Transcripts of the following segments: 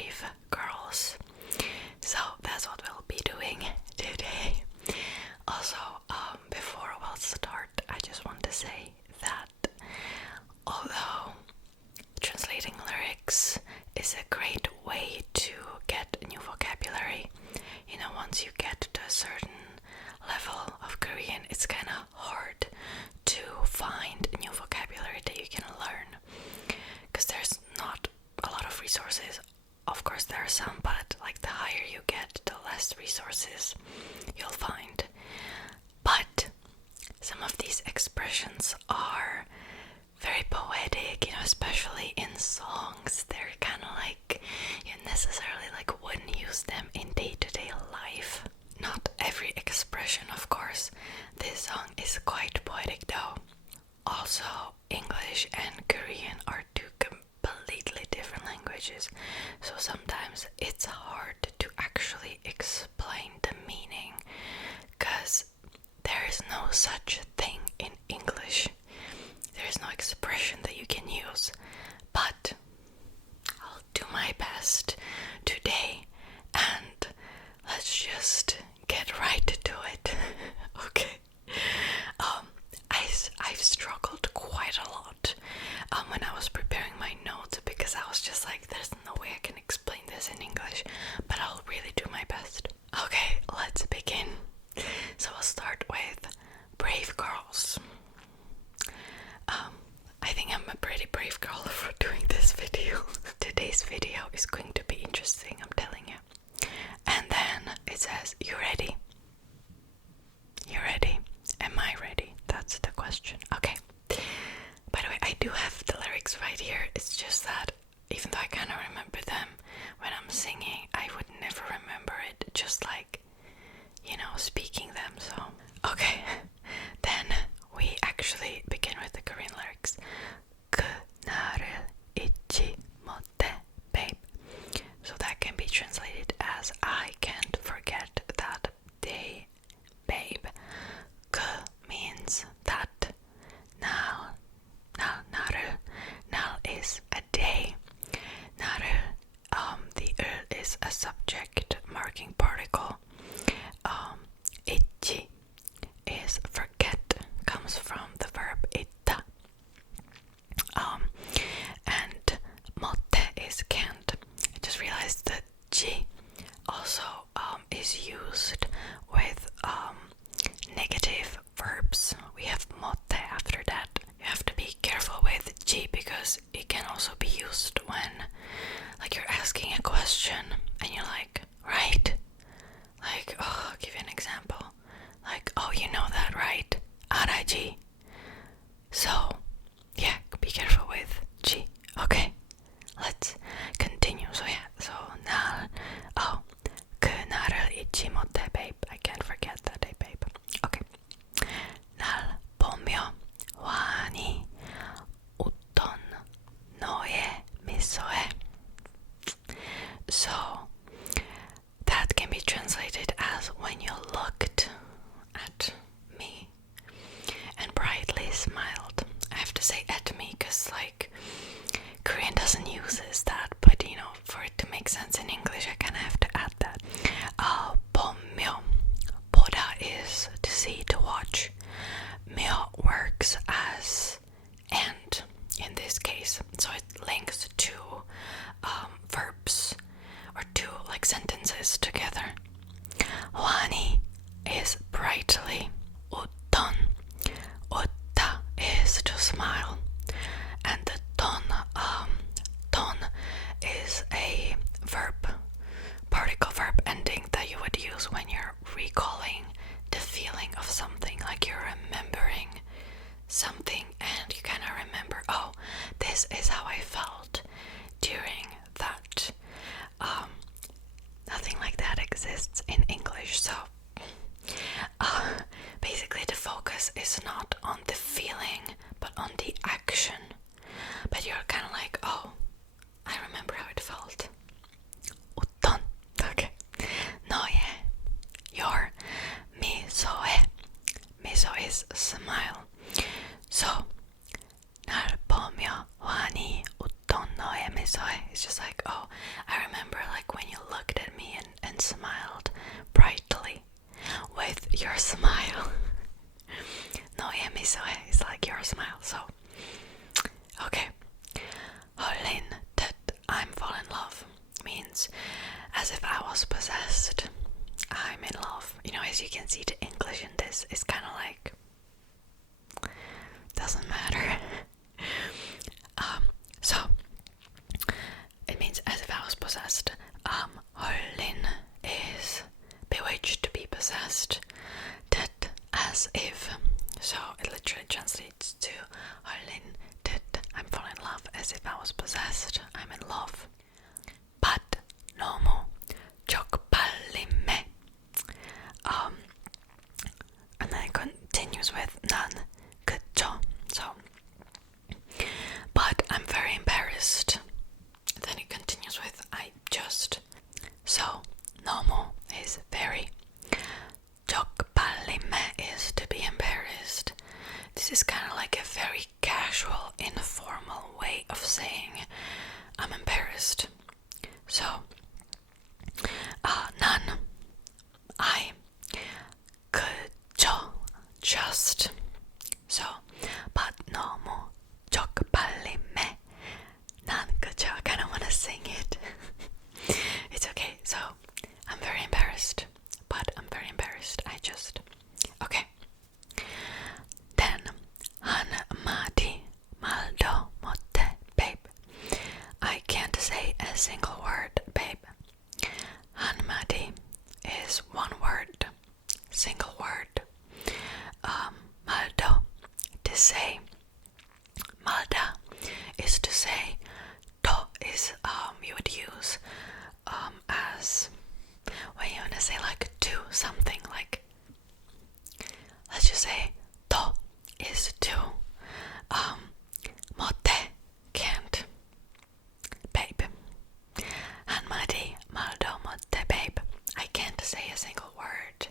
brave girls. So that's what we'll be doing today. Also, before we'll start, I just want to say that although translating lyrics is a great way to get new vocabulary, once you get to a certain level of Korean, it's kind of hard to find new vocabulary that you can learn, because there's not a lot of resources. Of course there are some, but like the higher you get, the less resources you'll find. But some of these expressions are very poetic, especially in songs. They're kind of like, you necessarily wouldn't use them in day-to-day life. Not every expression, of course. This song is quite poetic though. Also, English and Korean are two completely different languages, so sometimes it's hard to actually explain the meaning, because there is no such thing in English. There is no expression that you can use, but I'll do my best today, and let's just get right to it. Okay. I've struggled quite a lot when I was preparing my notes, because I was just like, there's no way I can explain this in English, but I'll really do my best. Okay, let's begin. So we'll start with brave girls. I think I'm a pretty brave girl for doing this video. Today's video is going to be interesting, I'm telling you. And then it says, you ready? You ready? Am I ready? That's the question. Okay. By the way, I do have the lyrics right here. It's just that even though I kind of remember them when I'm singing, I would never remember it just speaking them. So, okay. Then we actually begin with the Korean lyrics. 그 나를 잊지 못해, babe. So that can be translated as I can't forget that day, babe. 그 means that. 나를 is a day. 나를, the is a subject marking particle. 잊지 is forget, comes from the verb 잊다. And 못해 is can't. I just realized that 지 also is used with negative verbs. We have 못해 after that. You have to be careful with 지, because it can also be used when you're asking a question and you're like, right? I'll give you an example. Oh, you know that, right? 알아지. So, yeah, be careful with 지. Okay, let's continue. So 그 나를 잊지 못해, babe. I can't forget that day, babe. Okay. 날 보며 환히 웃던 너의 미소에. So that can be translated as when you looked at me and brightly smiled. I have to say at me because Korean doesn't use that, but for it to make sense in English I kind of have to add that. 보며, 보다 is to see, to watch. 며 works as and in this case, so it links two verbs or two sentences together. 환히 is brightly. 웃던, 웃다 is to smile, and the 던 is a particle verb ending that you would use when you're recalling the feeling of something, like you're remembering something and you kind of remember, oh, this is how I felt during that. Nothing like that exists in English, so basically the focus is not on the feeling but on the I remember like when you looked at me and smiled brightly with your smile. No, it's like your smile. So, okay. Rollin, that I'm fall in love means as if I was possessed. I'm in love. You know, as you can see, the English in this is kind of like doesn't matter. So it means as if I was possessed. Rollin is bewitched to be possessed. That as if. So it literally translates to Rollin, that I'm falling in love as if I was possessed. I'm in love. But 너무 쪽팔림에. And then it continues with 난 그쵸. So, but I'm very embarrassed. Then it continues with I just. So 너무 is very. 쪽팔림에 is to be embarrassed. This is kind of like a very casual, informal way of saying I'm embarrassed. So, 난, I, 그저, just. So, but 너무 쪽팔림에 난 그저. I kind of want to sing it. It's okay. So, I'm very embarrassed, but I'm very embarrassed. I just. Okay. Then, 한마디 말도 못해, babe. I can't say a single word, babe. 한마디 is one word, single word. 말도, to say. 말다 is to say. 더 is you would use as when you want to say like do something, like let's just say 더 is to. 못해, can't, babe. 한마디 말도 못해, babe. I can't say a single word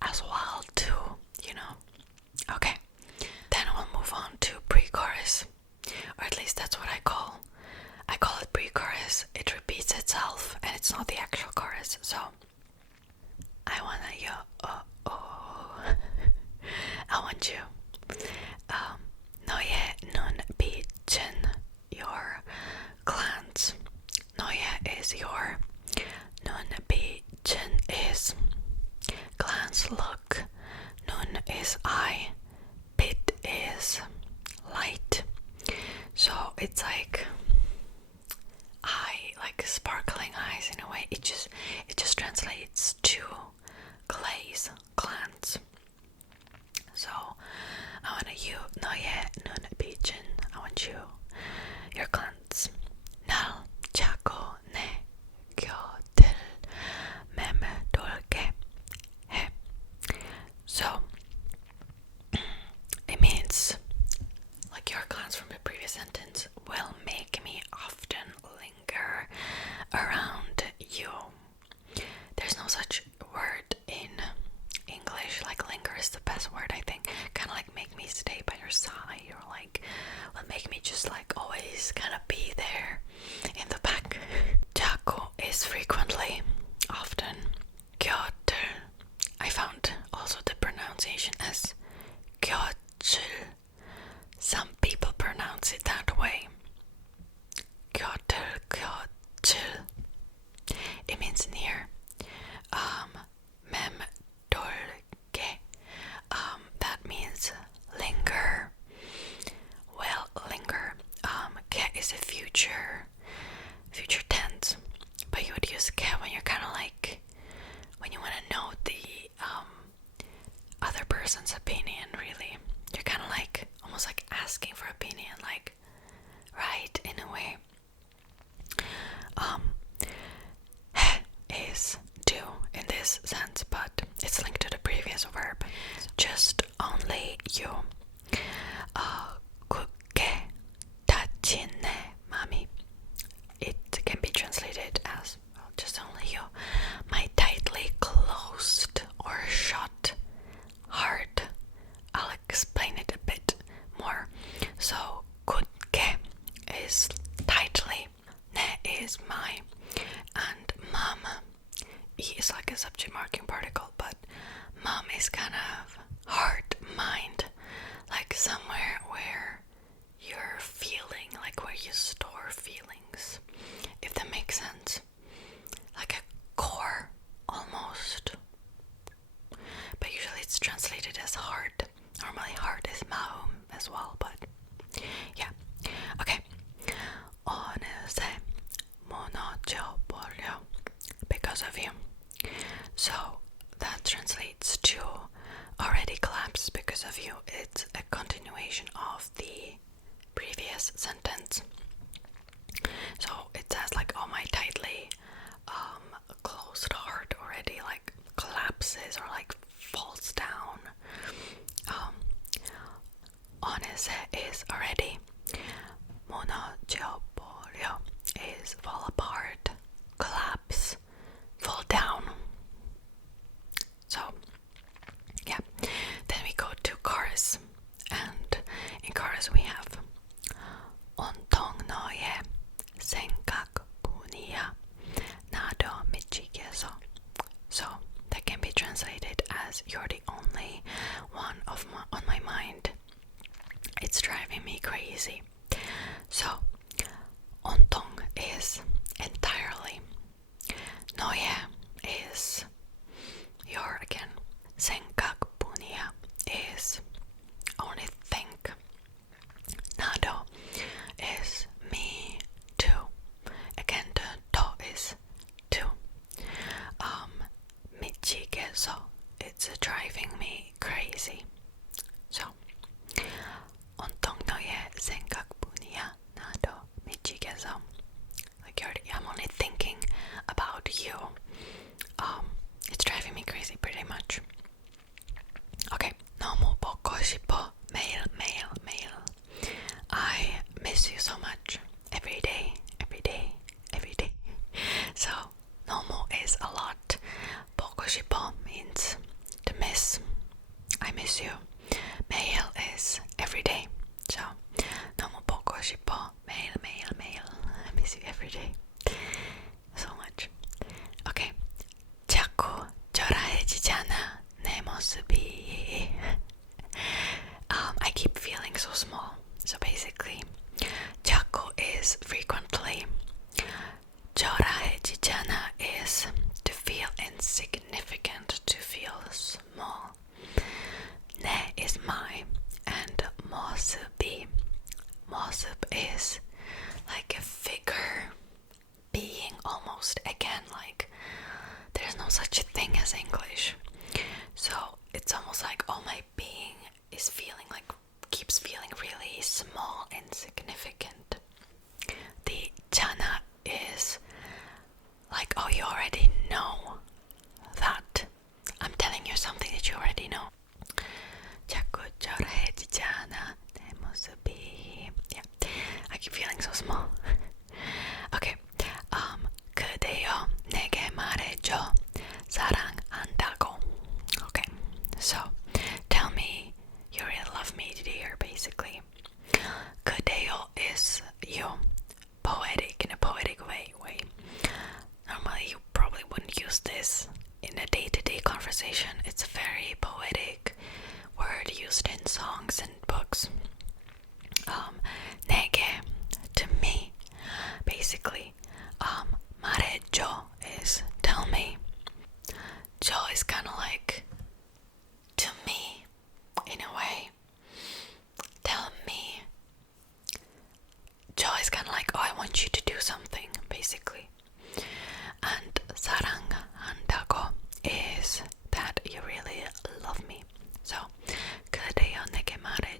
as well too, you know. Okay, then we'll move on to pre-chorus, or at least that's what I call it pre-chorus. It repeats itself and it's not the actual chorus. So I want you I want you 너의 눈빛은 your glance. 너의 is your. 눈빛은 is glance, look. 눈 is eye. 빛 is light. So it's like eye, like sparkling eyes in a way. It just translates to glaze, glance. So I want you 너의 눈빛은. I want you your glance. 날 자꾸 내 곁을 맴돌게 해. So it means like your glance from the previous sentence will make me often linger around you. There's no such word in English. Like linger is the best word, I think. Kind of like make me stay by your side, or like will make me just like always kind of be there in the back. 자꾸 is frequently, often. 곁을. I found also the pronunciation as 곁을. Some people pronounce it that way. 곁을, 곁을. It means near. 맴돌게. That means linger. Well, linger. 게 is a future tense, but you would use 게 when you're kind of like when you want to know the other person's opinion. Really, you're kind of like almost like asking for opinion, like right, in a way. Is do in this sense, but it's linked to the previous verb. Just only you. 굳게 닫힌 내 맘이. It can be translated as well, just only you. My tightly closed or shut heart. And mom, E is like a subject marking particle, but mom is kind of heart, mind, like somewhere where you're feeling, like where you store feelings, if that makes sense. Like a core, almost. But usually it's translated as heart. Normally heart is maum as well, but yeah. Okay. 어느새 무너져 버려 because of you. So that translates to already collapsed because of you. It's a continuation of the previous sentence. So it says like, oh, my tightly closed heart already like collapses or like falls down. 어느새 is already. 무너져 버려 is fall apart, collapse, fall down. So yeah, then we go to chorus, and in chorus we have 온통 너의 생각뿐이야 나도 미치겠어. So that can be translated as you're the only one on my mind. It's driving me crazy. So 온통 is entirely. 너의 is your again. 생각뿐이야 is only think. 나도 is me too. Again, the 도 is too. 미치겠어, it's driving me crazy. So 온통 너의 생각뿐이야 나도 미치겠어. Like I'm only thinking about you. It's driving me crazy pretty much. Okay. 너무 보고 싶어 매일. I miss you so much every day. So 너무 is a lot. 보고 싶어 means to miss. I miss you. 매일 is every day. So 너무 보고 싶어 매일. I miss you every day. So much. Okay. 자꾸 초라해지잖아 내 모습이. I keep feeling so small. So basically, 자꾸 is frequently. 초라해지잖아 is to feel insignificant, to feel small. 내 is my, and 모습이. 모습 is like a figure, being almost, again, like there's no such thing as English. So it's almost like all my being is feeling like, keeps feeling really small, insignificant. The 잖아 is like, oh, you already know that. I'm telling you something that you already know. 자꾸 초라해지잖아 내 모습이. Yeah, I keep feeling so small. Okay. 그대여 내게 말해줘 사랑한다고. Okay, so tell me you really love me, dear, basically. 그대여 is you. Poetic, in a poetic way. Normally you probably wouldn't use this in a day-to-day conversation. It's a very poetic word used in songs and books. 내게, to me, basically. 말해줘 is tell me. 줘 is kind of like to me, in a way. Tell me. 줘 is kind of like, oh, I want you to do something, basically. And 사랑한다고 is that you really love me. So 그대여 내게 말해줘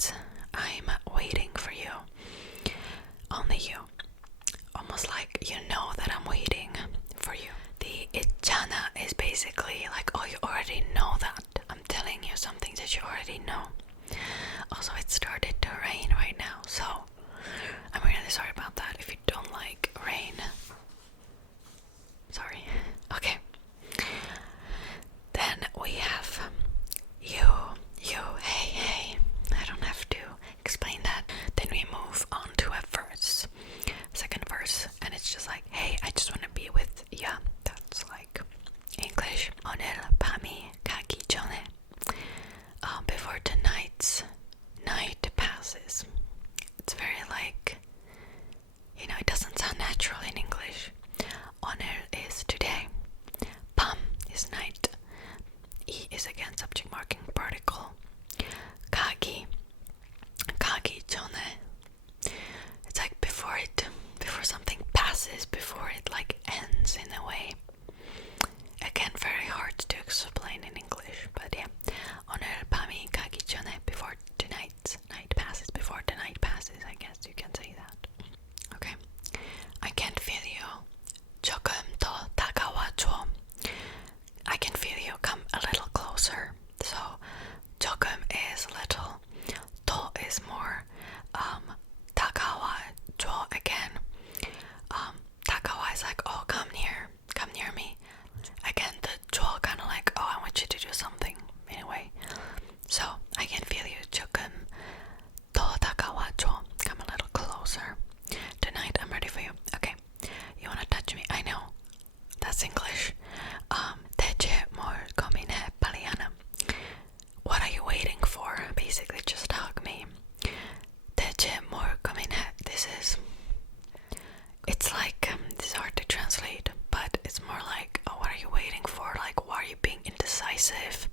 means I'm waiting for you. Only you. Almost like you know that I'm waiting for you. The 있잖아 is basically like, oh, you already know that. I'm telling you something that you already know. Also, it started to rain right now, so I'm really sorry about that if you don't like rain. Sorry. Okay. Then we have you, hey. I don't have to explain that. Then we move on to a verse. Second verse, and it's just like, hey, I just want to be with you. That's like English. 오늘 밤이 가기 전에, before tonight's night passes. It's very like, you know, it doesn't sound natural in English. 오늘 is today. 밤 is night. E is again subject marking particle. 가기 전에. It's like before something passes, before it like ends in a way. Again, very hard to explain in English, but yeah. 오늘 밤이 가기 전에, before tonight's night passes, before the night passes, I guess you can say that. Okay. I can't feel you. 조금 더 다가와줘. I can feel you. Come a little closer. So 조금 is little. 더 is more. 다가와줘 again. 다가와 is like, oh, come near me. Again, the 줘 kind of like, oh, I want you to do something in a way. So I can feel you. 조금 더 다가와줘. Come a little closer. Tonight I'm ready for you. Okay. You wanna touch me? I know. That's English. 대체 뭘 고민해? 빨리 하나. What are you waiting for? Basically, just hug me. 대체 뭘 고민해? It's like, this is hard to translate, but it's more like, oh, what are you waiting for? Like, why are you being indecisive?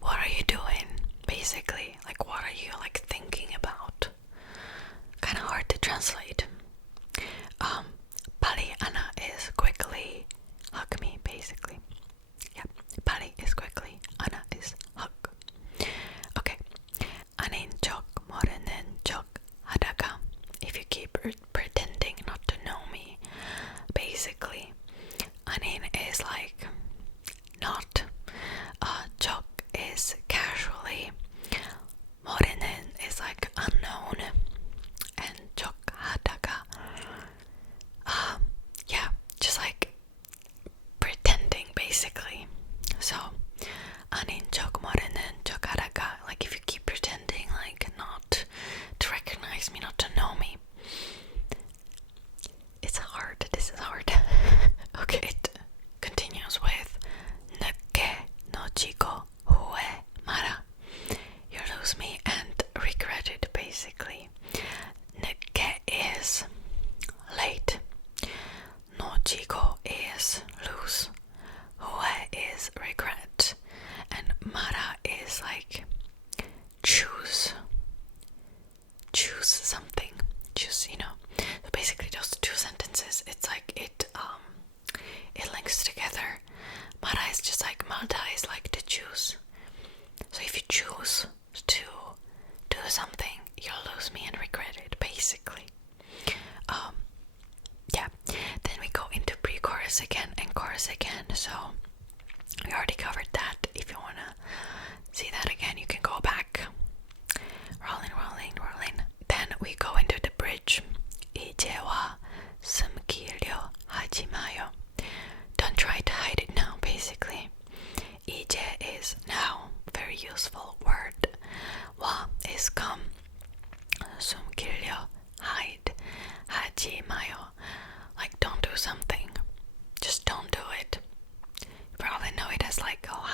What are you doing? Basically, like, what are you like thinking about? Kind of hard to translate. 빨리 하나 is quickly. Hug me, basically. Yeah, 빨리 is quickly. 하나 is hug. Okay. 아닌 척 모르는 척 하다가, if you keep pretending not to know me, basically. 아닌 is like not. 척 is casually. 모르는 is like unknown. And 척 하다가, yeah, just like pretending, basically. So 아닌 척 모르는 척 하다가, like if you keep pretending like not to recognize me, not to know me. It's hard. This is hard. Okay, it continues with 늦게 놓치고 후회 마라. You lose me and regret it, basically. 늦게 is late. 놓치고 is lose. 후회 is regret. And 마라 is like choose something. Choose, you know. So basically those two sentences, it's like it links together. Mara is just like, Malta is like to choose. So if you choose to do something, you'll lose me and regret it, basically. Yeah. Then we go into pre-chorus again and chorus again. So we already covered that. If you wanna see that again, you can go back. Rollin. Then we go into the bridge. 이제와 숨기려 하지 마요. Don't try to hide it now, basically. 이제 is now, very useful word. 와 is come. 숨기려, hide. 하지 마요. Like, don't do something. Just don't do it. You probably know it as like, oh,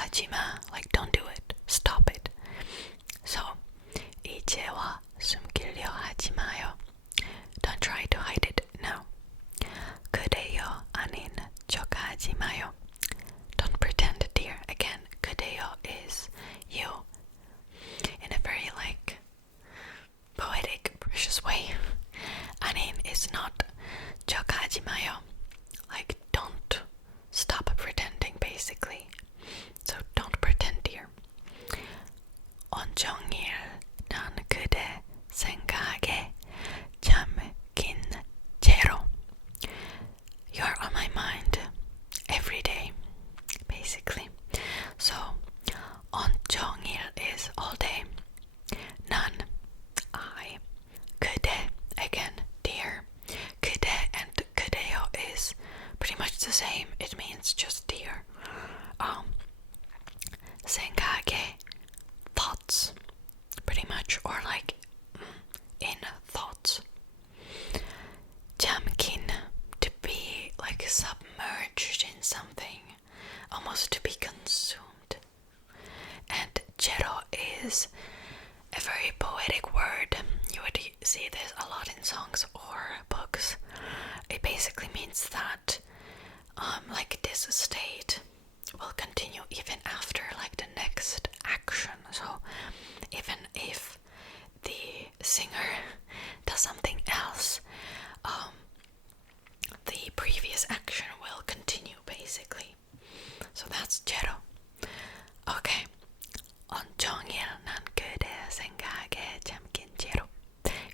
submerge or like in thoughts. 잠긴, to be like submerged in something, almost to be consumed. And 제로 is a very poetic word. You would see this a lot in songs or books. It basically means that like this state will continue even after like the next action. So even if the singer does something else, the previous action will continue basically. So that's 제로. Okay. 온종일 난 그대 생각에 잠긴 제로.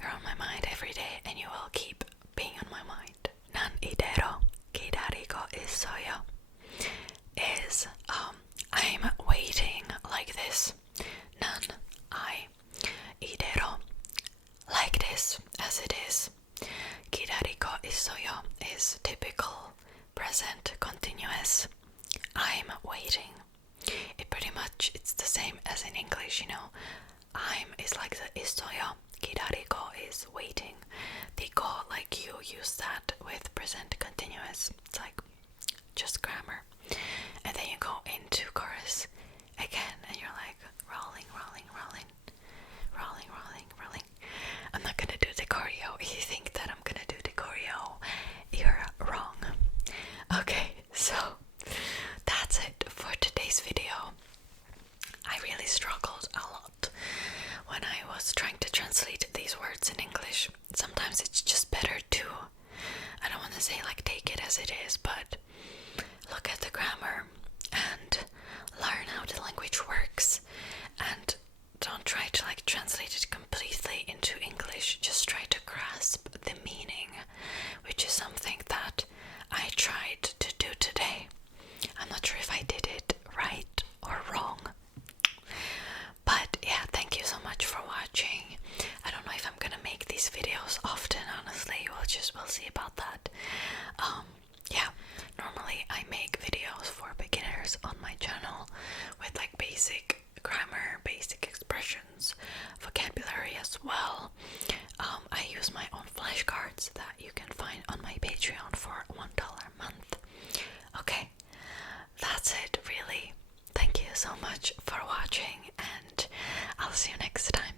You're on my mind every day and you will keep being on my mind. 난 이대로 기다리고 있어요. Is I'm waiting like this. 난 이대로 like this as it is. 기다리고 있어요 is typical present continuous. I'm waiting. It's the same as in English, you know. I'm is like the 있어요. 기다리고 is waiting. 디고, like you use that with present continuous. It's like just grammar. And then you go into chorus again and you're like rolling, rolling, rolling, rolling, rolling, rolling. I'm not gonna do the choreo. If you think that I'm gonna do the choreo, you're wrong. Okay, so that's it for today's video. I really struggled a lot when I was trying to translate these words in English. Sometimes it's just better to, I don't want to say like take it as it is, but look at the grammar and learn how the language works, and don't try to like translate it completely into English. Just try to grasp the meaning, which is something that I tried to do today. I'm not sure if I did it right or wrong. But yeah, thank you so much for watching. I don't know if I'm gonna make these videos often, honestly. We'll see about that. Yeah, normally I make videos for beginners on my channel with like basic grammar, basic expressions, vocabulary as well. I use my own flashcards that you can find on my Patreon for $1 a month. Okay, that's it really. Thank you so much for watching and I'll see you next time.